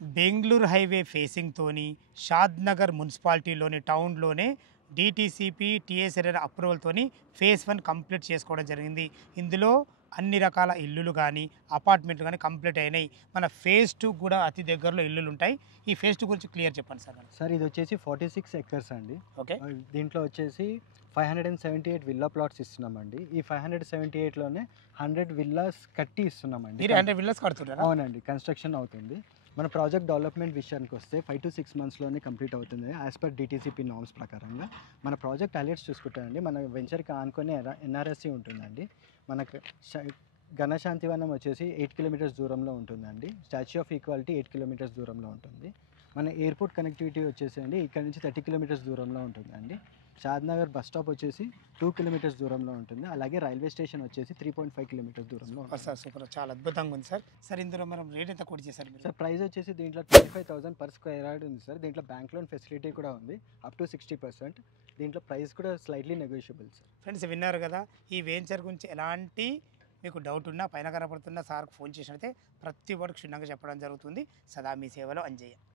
Bengaluru highway ఫేసింగ్తోని షాద్ Nagar మున్సిపాలిటీలోని టౌన్లోనే DTCP టీఎస్ఆర్ఆర్ అప్రూవల్తోని phase 1 complete చేసుకోవడం జరిగింది. ఇందులో అన్ని రకాల ఇల్లులు కానీ అపార్ట్మెంట్లు కానీ కంప్లీట్ అయినాయి. మన ఫేజ్ 2 కూడా అతి దగ్గరలో ఇల్లులు ఉంటాయి. ఈ ఫేజ్ 2 గురించి క్లియర్ చెప్పండి సార్. సార్ ఇది వచ్చేసి 46 ఎకర్స్ అండి. ఓకే, దీంట్లో వచ్చేసి 578 విల్లా ప్లాట్స్ ఇస్తున్నామండి. ఈ 578లోనే 100 విల్లాస్ కట్టి ఇస్తున్నామండి. మీరు 100 విల్లాస్ కడుతున్నారా? అవునండి, కన్స్ట్రక్షన్ అవుతుంది. మన ప్రాజెక్ట్ డెవలప్మెంట్ విషయానికి వస్తే 5 to 6 monthsలోనే కంప్లీట్ అవుతుంది యాజ్ పర్ డిటీసీపీ నామ్స్ ప్రకారంగా. మన ప్రాజెక్ట్ అలర్ట్స్ చూసుకుంటామండి, మన వెంచర్కి ఆనుకొని ఎన్ఆర్ఎస్సి ఉంటుందండి. మనకు ఘనశాంతివనం వచ్చేసి 8 kilometers దూరంలో ఉంటుందండి. స్టాచ్యూ ఆఫ్ ఈక్వాలిటీ 8 kilometers దూరంలో ఉంటుంది. మన ఎయిర్పోర్ట్ కనెక్టివిటీ వచ్చేసి అండి ఇక్కడ నుంచి 30 kilometers దూరంలో ఉంటుందండి. షాద్నగర్ బస్ స్టాప్ వచ్చేసి 2 kilometers దూరంలో ఉంటుంది. అలాగే రైల్వే స్టేషన్ వచ్చేసి 3.5 kilometers దూరంలో ఉంటుంది. సార్ సూపర్, చాలా అద్భుతంగా ఉంది సార్. సార్ ఇందులో మనం రేట్ ఎంత కోట్ చేశారు మీరు? సార్ ప్రైస్ వచ్చేసి దీంట్లో 25,000 per square yard ఉంది సార్. దీంట్లో బ్యాంక్ లోన్ ఫెసిలిటీ కూడా ఉంది అప్ టు 60%. దీంట్లో ప్రైస్ కూడా స్లైట్లీ నెగోషియబుల్ సార్. ఫ్రెండ్స్ విన్నారు కదా, ఈ వెంచర్ గురించి ఎలాంటి మీకు డౌట్ ఉన్నా పైన కనపడుతున్న సార్కు ఫోన్ చేసినట్లయితే ప్రతి ఒక్కరికి క్షుణ్ణంగా చెప్పడం జరుగుతుంది. సదా మీ సేవలో అంజయ్య.